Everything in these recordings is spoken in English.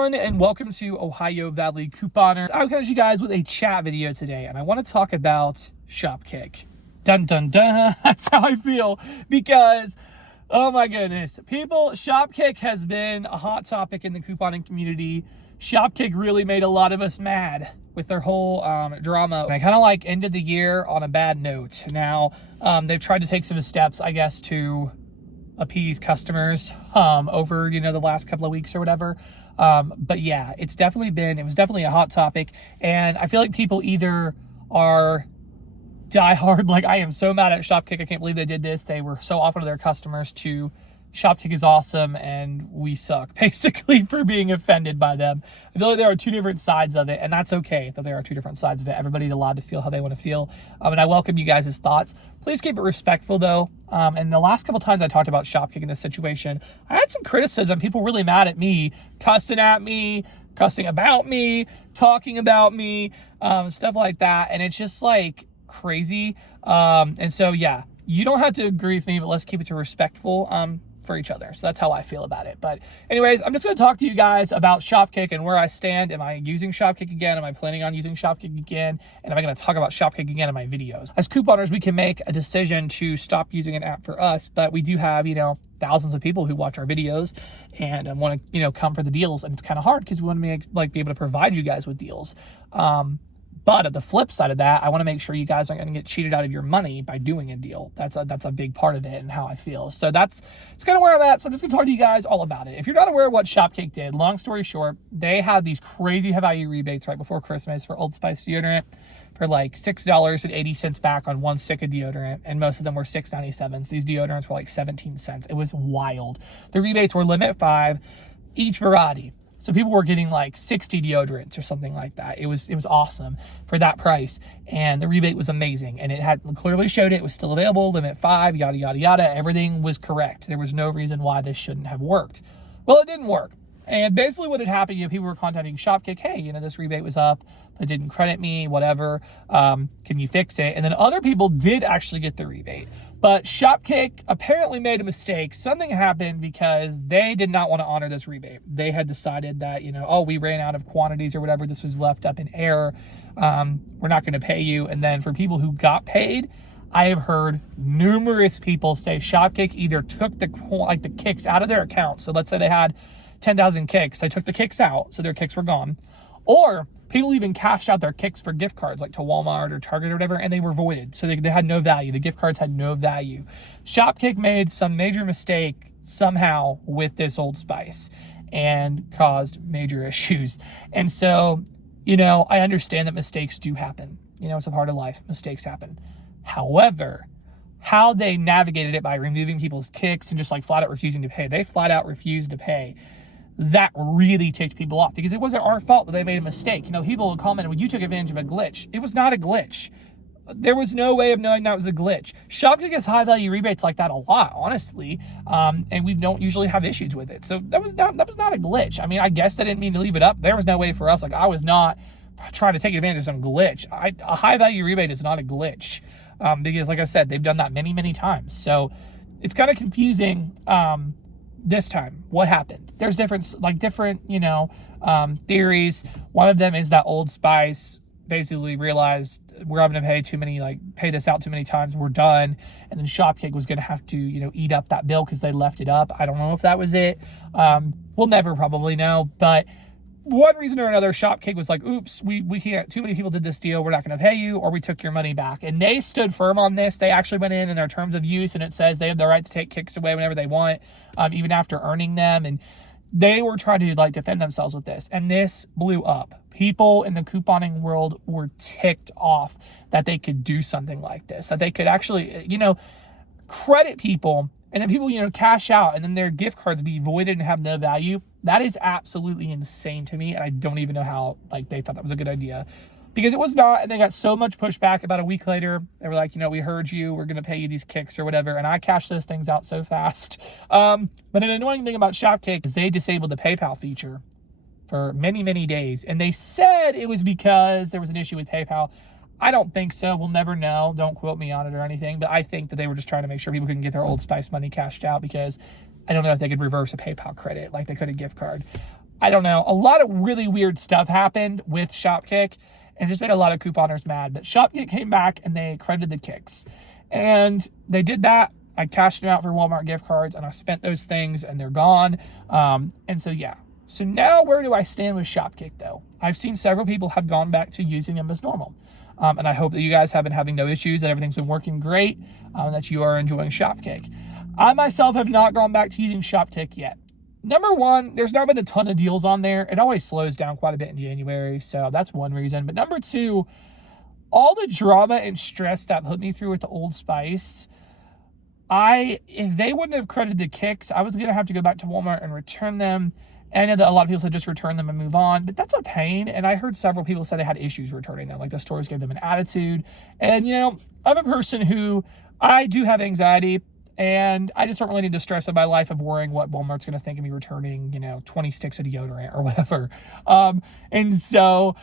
everyone, and welcome to Ohio Valley Couponer. I'm coming to you guys with a chat video today, and I want to talk about Shopkick. Dun dun dun. That's how I feel, because oh my goodness, Shopkick has been a hot topic in the couponing community. Shopkick really made a lot of us mad with their whole drama. And I kind of like ended the year on a bad note. Now, they've tried to take some steps, I guess, to appease customers over, the last couple of weeks or whatever. But yeah, it was definitely a hot topic. And I feel like people either are diehard, like I am so mad at Shopkick, I can't believe they did this. They were so awful to their customers, to Shopkick is awesome and we suck, basically, for being offended by them. I feel like there are two different sides of it, and that's okay that there are two different sides of it. Everybody's allowed to feel how they want to feel. And I welcome you guys' thoughts. Please keep it respectful, though. And the last couple times I talked about Shopkick in this situation, I had some criticism. People really mad at me, cussing at me, cussing about me, talking about me, stuff like that. And it's just like crazy. And so, yeah, you don't have to agree with me, but let's keep it to respectful for each other. So that's how I feel about it. But anyways, I'm just going to talk to you guys about Shopkick and where I stand. Am I using Shopkick again? Am I planning on using Shopkick again? And am I going to talk about Shopkick again in my videos? As couponers, we can make a decision to stop using an app for us, but we do have, thousands of people who watch our videos and want to, come for the deals. And it's kind of hard because we want to be able to provide you guys with deals. But at the flip side of that, I want to make sure you guys aren't going to get cheated out of your money by doing a deal. That's a big part of it and how I feel. So it's kind of where I'm at. So I'm just going to talk to you guys all about it. If you're not aware of what Shopkick did, long story short, they had these crazy high value rebates right before Christmas for Old Spice deodorant for like $6.80 back on one stick of deodorant. And most of them were $6.97. These deodorants were like 17 cents. It was wild. The rebates were limit 5 each variety. So people were getting like 60 deodorants or something like that. It was awesome for that price. And the rebate was amazing. And it had clearly showed it was still available, limit 5, yada, yada, yada. Everything was correct. There was no reason why this shouldn't have worked. Well, it didn't work. And basically what had happened, people were contacting Shopkick, hey, this rebate was up, but didn't credit me, whatever. Can you fix it? And then other people did actually get the rebate. But Shopkick apparently made a mistake. Something happened because they did not want to honor this rebate. They had decided that, we ran out of quantities or whatever. This was left up in error. We're not going to pay you. And then for people who got paid, I have heard numerous people say Shopkick either took the kicks out of their account. So let's say they had 10,000 kicks. They took the kicks out, so their kicks were gone. Or people even cashed out their kicks for gift cards, like to Walmart or Target or whatever, and they were voided. So they had no value. The gift cards had no value. Shopkick made some major mistake somehow with this Old Spice and caused major issues. And so, I understand that mistakes do happen. It's a part of life. Mistakes happen. However, how they navigated it by removing people's kicks and just like flat out refusing to pay. They flat out refused to pay. That really ticked people off because it wasn't our fault that they made a mistake. People would comment, well, you took advantage of a glitch. It was not a glitch. There was no way of knowing that was a glitch. Shopkick gets high value rebates like that a lot, honestly. And we don't usually have issues with it. So that was not a glitch. I mean, I guess they didn't mean to leave it up. There was no way for us. Like, I was not trying to take advantage of some glitch. A high value rebate is not a glitch. Because like I said, they've done that many, many times. So it's kind of confusing, this time what happened. There's different theories. One of them is that Old Spice basically realized we're having to pay this out too many times, we're done, and then Shopkick was going to have to eat up that bill because they left it up. I don't know if that was it. We'll never probably know, but one reason or another, Shopkick was like, oops, we can't, too many people did this deal, we're not going to pay you, or we took your money back. And they stood firm on this. They actually went in their terms of use, and it says they have the right to take kicks away whenever they want, even after earning them. And they were trying to defend themselves with this, and this blew up. People in the couponing world were ticked off that they could do something like this, that they could actually, credit people, and then people, cash out, and then their gift cards be voided and have no value. That is absolutely insane to me, and I don't even know how, they thought that was a good idea. Because it was not, and they got so much pushback. About a week later, they were like, we heard you, we're going to pay you these kicks or whatever, and I cashed those things out so fast. But an annoying thing about Shopkick is they disabled the PayPal feature for many, many days, and they said it was because there was an issue with PayPal. I don't think so. We'll never know. Don't quote me on it or anything, but I think that they were just trying to make sure people couldn't get their Old Spice money cashed out, because I don't know if they could reverse a PayPal credit like they could a gift card. I don't know, a lot of really weird stuff happened with Shopkick and just made a lot of couponers mad. But Shopkick came back and they credited the kicks. And they did that. I cashed them out for Walmart gift cards and I spent those things and they're gone. And so, yeah. So now where do I stand with Shopkick though? I've seen several people have gone back to using them as normal. And I hope that you guys have been having no issues, that everything's been working great, and that you are enjoying Shopkick. I myself have not gone back to using Shopkick yet. Number one, there's not been a ton of deals on there. It always slows down quite a bit in January, so that's one reason. But number two, all the drama and stress that put me through with the Old Spice, if they wouldn't have credited the kicks, I was going to have to go back to Walmart and return them. And I know that a lot of people said just return them and move on, but that's a pain. And I heard several people say they had issues returning them, like the stores gave them an attitude. And, you know, I'm a person who, I do have anxiety, and I just don't really need the stress of my life of worrying what Walmart's going to think of me returning, 20 sticks of deodorant or whatever. And so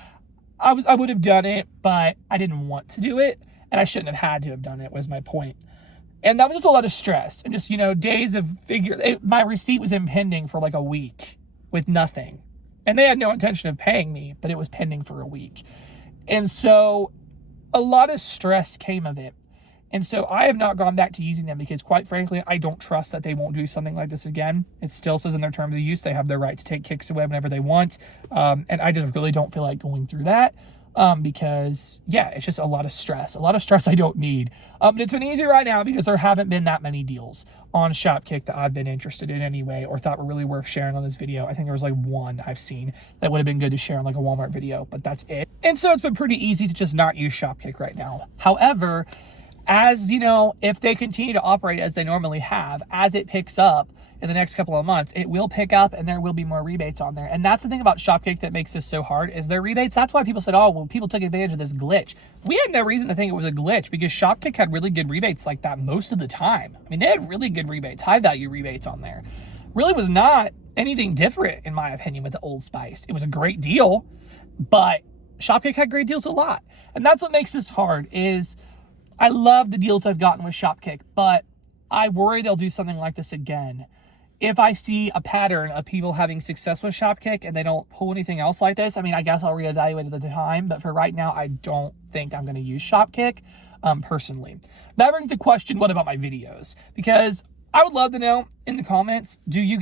I would have done it, but I didn't want to do it, and I shouldn't have had to have done it, was my point. And that was just a lot of stress and just, days of my receipt was impending for like a week with nothing. And they had no intention of paying me, but it was pending for a week. And so a lot of stress came of it. And so I have not gone back to using them because, quite frankly, I don't trust that they won't do something like this again. It still says in their terms of use they have the right to take kicks away whenever they want. And I just really don't feel like going through that because, yeah, it's just a lot of stress I don't need. But it's been easy right now because there haven't been that many deals on Shopkick that I've been interested in anyway or thought were really worth sharing on this video. I think there was like one I've seen that would have been good to share on like a Walmart video, but that's it. And so it's been pretty easy to just not use Shopkick right now. However, as if they continue to operate as they normally have, as it picks up in the next couple of months, it will pick up and there will be more rebates on there. And that's the thing about Shopkick that makes this so hard is their rebates. That's why people said, oh, well, people took advantage of this glitch. We had no reason to think it was a glitch because Shopkick had really good rebates like that most of the time. I mean, they had really good rebates, high value rebates on there. Really was not anything different, in my opinion, with the Old Spice. It was a great deal, but Shopkick had great deals a lot. And that's what makes this hard is I love the deals I've gotten with Shopkick, but I worry they'll do something like this again. If I see a pattern of people having success with Shopkick and they don't pull anything else like this, I mean, I guess I'll reevaluate it at the time. But for right now, I don't think I'm going to use Shopkick personally. That brings a question, what about my videos? Because I would love to know in the comments, did you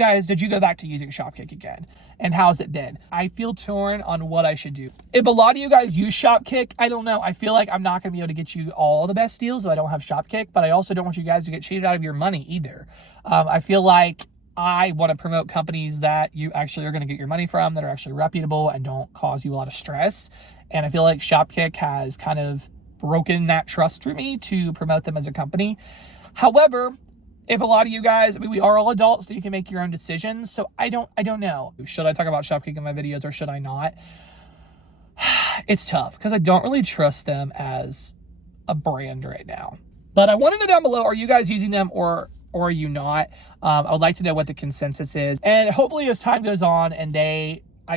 go back to using Shopkick again? And how's it been? I feel torn on what I should do. If a lot of you guys use Shopkick, I don't know. I feel like I'm not going to be able to get you all the best deals if I don't have Shopkick, but I also don't want you guys to get cheated out of your money either. I feel like I want to promote companies that you actually are going to get your money from, that are actually reputable and don't cause you a lot of stress. And I feel like Shopkick has kind of broken that trust for me to promote them as a company. However, if a lot of you guys, I mean, we are all adults, so you can make your own decisions. So I don't know. Should I talk about Shopkick in my videos or should I not? It's tough because I don't really trust them as a brand right now. But I want to know down below, are you guys using them or are you not? I would like to know what the consensus is. And hopefully as time goes on and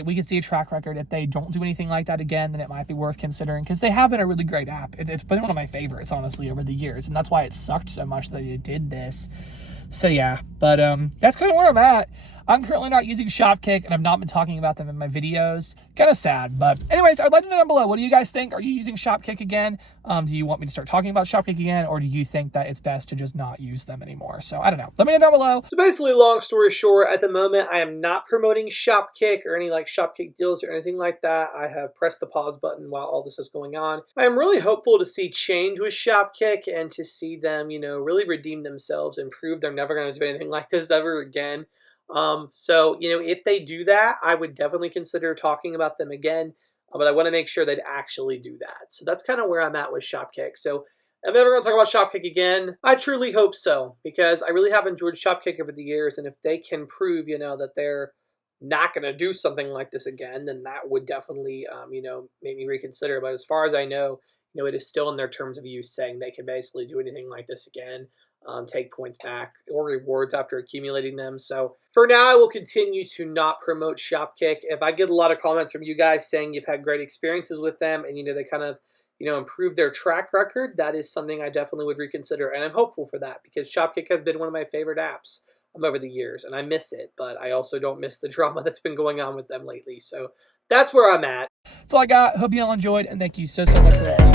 we can see a track record. If they don't do anything like that again, then it might be worth considering because they have been a really great app. It's been one of my favorites, honestly, over the years. And that's why it sucked so much that it did this. So yeah, but that's kind of where I'm at. I'm currently not using Shopkick, and I've not been talking about them in my videos. Kind of sad, but anyways, I'd like to know down below, what do you guys think? Are you using Shopkick again? Do you want me to start talking about Shopkick again, or do you think that it's best to just not use them anymore? So I don't know. Let me know down below. So basically, long story short, at the moment, I am not promoting Shopkick or any like Shopkick deals or anything like that. I have pressed the pause button while all this is going on. I am really hopeful to see change with Shopkick and to see them, really redeem themselves and prove they're never going to do anything like this ever again. So, if they do that, I would definitely consider talking about them again, but I want to make sure they'd actually do that. So that's kind of where I'm at with Shopkick. So if I'm ever going to talk about Shopkick again, I truly hope so, because I really have enjoyed Shopkick over the years. And if they can prove, that they're not going to do something like this again, then that would definitely, make me reconsider. But as far as I know, it is still in their terms of use saying they can basically do anything like this again. Take points back or rewards after accumulating them. So for now, I will continue to not promote Shopkick. If I get a lot of comments from you guys saying you've had great experiences with them and, they kind of, improve their track record, that is something I definitely would reconsider. And I'm hopeful for that because Shopkick has been one of my favorite apps over the years, and I miss it, but I also don't miss the drama that's been going on with them lately. So that's where I'm at. That's all I got. Hope you all enjoyed, and thank you so much for watching.